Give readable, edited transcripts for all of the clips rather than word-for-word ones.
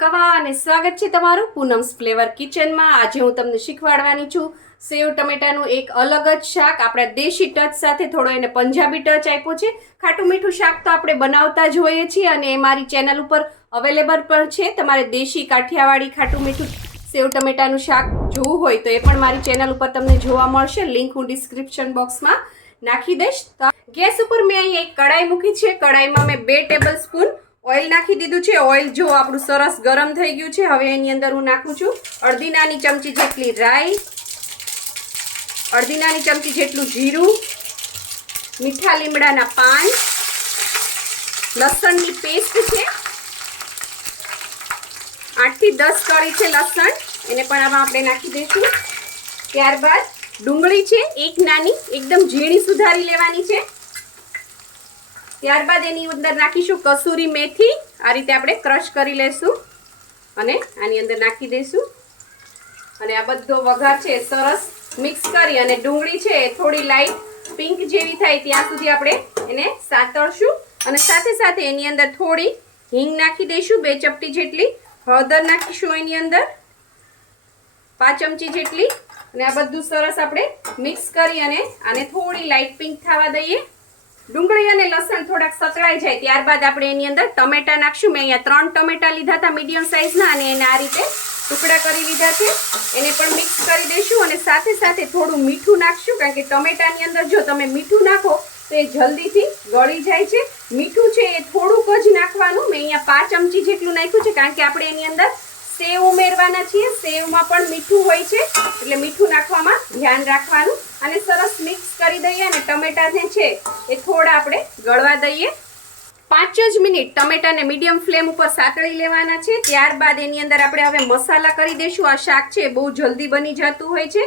કવા અને સ્વાગત છે તમારું પૂનમ્સ ફ્લેવર કિચનમાં। આજે હું તમને શીખવાડવાની છું સેવ ટમેટાનું એક અલગ જ શાક। આપણા દેશી ટચ સાથે થોડો એને પંજાબી ટચ આપ્યો છે। ખાટું મીઠું શાક તો આપણે બનાવતા જ હોઈએ છીએ અને એ મારી ચેનલ ઉપર અવેલેબલ પણ છે। તમારે દેશી કાઠિયાવાડી ખાટું મીઠું સેવ ટમેટાનું શાક જોવું હોય તો એ પણ મારી ચેનલ ઉપર તમને જોવા મળશે। લિંક હું ડિસ્ક્રિપ્શન બોક્સમાં નાખી દઈશ। તો ગેસ ઉપર મેં અહીં એક કડાઈ મૂકી છે। કડાઈમાં મેં 2 ટેબલસ્પૂન ઓઇલ નાખી દીધું છે। ઓઇલ જો આપણું સરસ ગરમ થઈ ગયું છે। હવે એની અંદર હું નાખું છું અડધી નાની ચમચી જેટલી રાઈ, અડધી નાની ચમચી જેટલું જીરું, મીઠા લીમડાના પાન, લસણની પેસ્ટ છે 8 થી 10 કળી છે લસણ, એને પણ આમાં આપણે નાખી દઈશું। ત્યારબાદ ડુંગળી છે એક નાની, એકદમ ઝીણી સુધારી લેવાની છે। ત્યારબાદ એની અંદર નાખીશું કસૂરી મેથી, આ રીતે આપણે ક્રશ કરી લેશું અને આની અંદર નાખી દઈશું અને આ બધો વઘાર છે સરસ મિક્સ કરી અને ડુંગળી છે થોડી લાઈટ પિંક જેવી થાય ત્યાં સુધી આપણે એને સાતળશું અને સાથે સાથે એની અંદર થોડી હિંગ નાખી દઈશું 2 ચપટી જેટલી, હળદર નાખીશું એની અંદર 5 ચમચી જેટલી અને આ બધું સરસ આપણે મિક્સ કરી અને આને થોડી લાઈટ પિંક થવા દઈએ। ડુંગળી અને લસણ થોડાક સતળાઈ જાય ત્યારબાદ આપણે એની અંદર ટમેટા નાખશું। મેં અહીંયા 3 ટમેટા લીધા હતા મીડિયમ સાઈઝના અને એને આ રીતે ટુકડા કરી લીધા છે। એને પણ મિક્સ કરી દઈશું અને સાથે સાથે થોડું મીઠું નાખશું, કારણ કે ટમેટાની અંદર જો તમે મીઠું નાખો તો એ જલ્દીથી ગળી જાય છે। મીઠું છે એ થોડુંક જ નાખવાનું। મેં અહીંયા 5 ચમચી જેટલું નાખ્યું છે, કારણ કે આપણે એની અંદર સેવ ઉમેરવાના છીએ। સેવમાં પણ મીઠું હોય છે એટલે મીઠું નાખવામાં ધ્યાન રાખવાનું અને સરસ મિક્સ કરી દઈએ અને ટમેટાને છે એ થોડા આપણે ગળવા દઈએ। 5 જ મિનિટ ટમેટાને મીડિયમ ફ્લેમ ઉપર સાતળી લેવાના છે। ત્યારબાદ એની અંદર આપણે હવે મસાલા કરી દઈશું। આ શાક છે બહુ જલ્દી બની જતું હોય છે।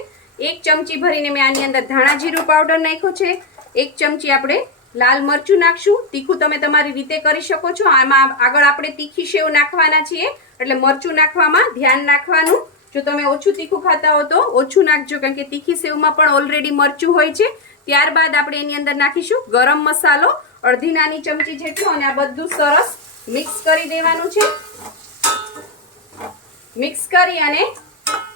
1 ચમચી ભરીને મેં આની અંદર ધાણા જીરું પાવડર નાખ્યો છે, 1 ચમચી આપણે લાલ મરચું નાખશું। તીખું તમે તમારી રીતે કરી શકો છો। આમાં આગળ આપણે તીખી સેવ નાખવાના છીએ એટલે મરચું નાખવામાં ધ્યાન રાખવાનું। જો તમે ઓછું તીખું ખાતા હો તો ઓછું નાખજો, કારણ કે તીખી સેવમાં પણ ઓલરેડી મરચું હોય છે। ત્યારબાદ આપણે એની અંદર નાખીશું ગરમ મસાલો અડધી નાની ચમચી જેટલો અને આ બધું સરસ મિક્સ કરી દેવાનું છે। મિક્સ કરી અને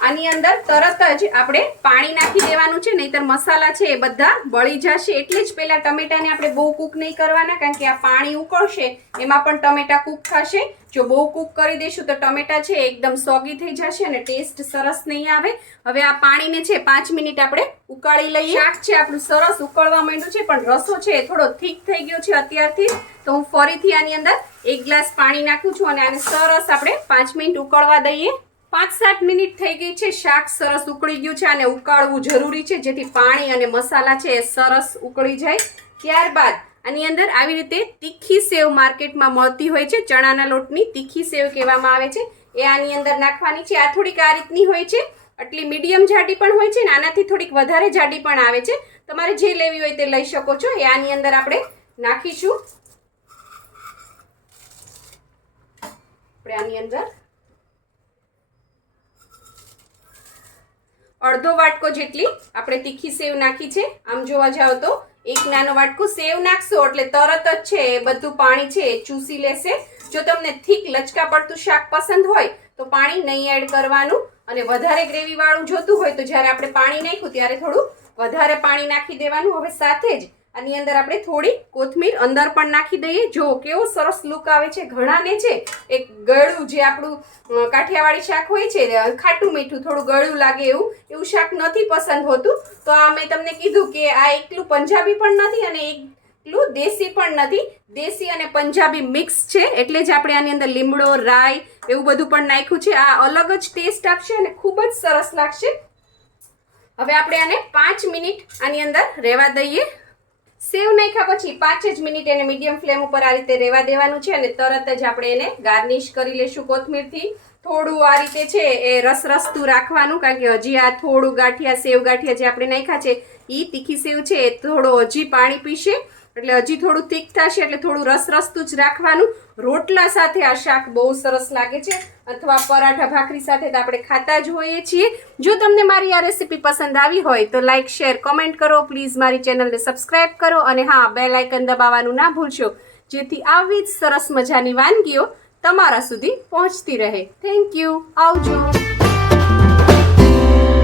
આની અંદર તરત જ આપણે પાણી નાખી દેવાનું છે, નહીતર મસાલા છે એ બધા બળી જશે। એટલે જ પહેલા ટમેટાને આપણે બહુ કૂક નહીં કરવાના, કારણ કે આ પાણી ઉકળશે એમાં પણ ટમેટા કૂક થશે। જો બહુ કૂક કરી દઈશું તો ટમેટા છે એકદમ સોગી થઈ જશે અને ટેસ્ટ સરસ નહીં આવે। હવે આ પાણીને છે 5 મિનિટ આપણે ઉકાળી લઈએ। શાક છે આપણું સરસ ઉકળવા માંડ્યું છે, પણ રસો છે એ થોડો થીક થઈ ગયો છે અત્યારથી, તો હું ફરીથી આની અંદર 1 ગ્લાસ પાણી નાખું છું અને આને સરસ આપણે 5 મિનિટ ઉકળવા દઈએ। 5-7 મિનિટ થઈ ગઈ છે, શાક સરસ ઉકળી ગયું છે અને ઉકાળવું જરૂરી છે જેથી પાણી અને મસાલા છે એ સરસ ઉકળી જાય। ત્યારબાદ આની અંદર આવી રીતે તીખી સેવ માર્કેટમાં મળતી હોય છે, ચણાના લોટની તીખી સેવ કહેવામાં આવે છે, એ આની અંદર નાખવાની છે। આ થોડીક આ રીતની હોય છે, આટલી મીડિયમ જાડી પણ હોય છે ને આનાથી થોડીક વધારે જાડી પણ આવે છે। તમારે જે લેવી હોય તે લઈ શકો છો। એ આની અંદર આપણે નાખીશું। આપણે આની અંદર અડધો વાટકો જેટલી આપણે તીખી સેવ નાખી છે। આમ જોવા જાવ તો 1 નાનો વાટકો સેવ નાખશો એટલે તરત જ છે એ બધું પાણી છે એ ચૂસી લેશે। જો તમને થીક લચકા પડતું શાક પસંદ હોય તો પાણી નહીં એડ કરવાનું અને વધારે ગ્રેવી વાળું જોતું હોય તો જ્યારે આપણે પાણી નાખ્યું ત્યારે થોડું વધારે પાણી નાખી દેવાનું। હવે સાથે જ આની અંદર આપણે થોડી કોથમીર અંદર પણ નાખી દઈએ। જો કેવો સરસ લુક આવે છે। ઘણાને છે એક ગળું જે આપણું કાઠિયાવાડી શાક હોય છે ખાટું મીઠું થોડું ગળું લાગે એવું શાક નથી પસંદ હોતું, તો આ મેં તમને કીધું કે આ એકલું પંજાબી પણ નથી અને એકલું દેશી પણ નથી, દેશી અને પંજાબી મિક્સ છે એટલે જ આપણે આની અંદર લીમડો, રાઈ એવું બધું પણ નાખ્યું છે। આ અલગ જ ટેસ્ટ આપશે અને ખૂબ જ સરસ લાગશે। હવે આપણે આને 5 મિનિટ આની અંદર રહેવા દઈએ। સેવ નાખ્યા પછી 5 જ મિનિટ એને મીડિયમ ફ્લેમ ઉપર આ રીતે રહેવા દેવાનું છે અને તરત જ આપણે એને ગાર્નિશ કરી લેશું કોથમીરથી। થોડું આ રીતે છે એ રસરસતું રાખવાનું, કારણ કે હજી આ થોડું ગાંઠિયા સેવ ગાંઠિયા જે આપણે નાખ્યા છે એ તીખી સેવ છે એ થોડો હજી પાણી પીશે એટલે હજી થોડું થીક થશે, એટલે થોડું રસરસતું જ રાખવાનું। રોટલા સાથે આ શાક બહુ સરસ લાગે છે અથવા પરાઠા ભાખરી સાથે તો આપણે ખાતા જ હોઈએ છીએ। જો તમને મારી આ રેસીપી પસંદ આવી હોય તો લાઇક, શેર, કોમેન્ટ કરો। પ્લીઝ મારી ચેનલને સબસ્ક્રાઈબ કરો અને હા, બેલ આઇકન દબાવવાનું ના ભૂલશો, જેથી આવી જ સરસ મજાની વાનગીઓ તમારા સુધી પહોંચતી રહે. Thank you. આવજો.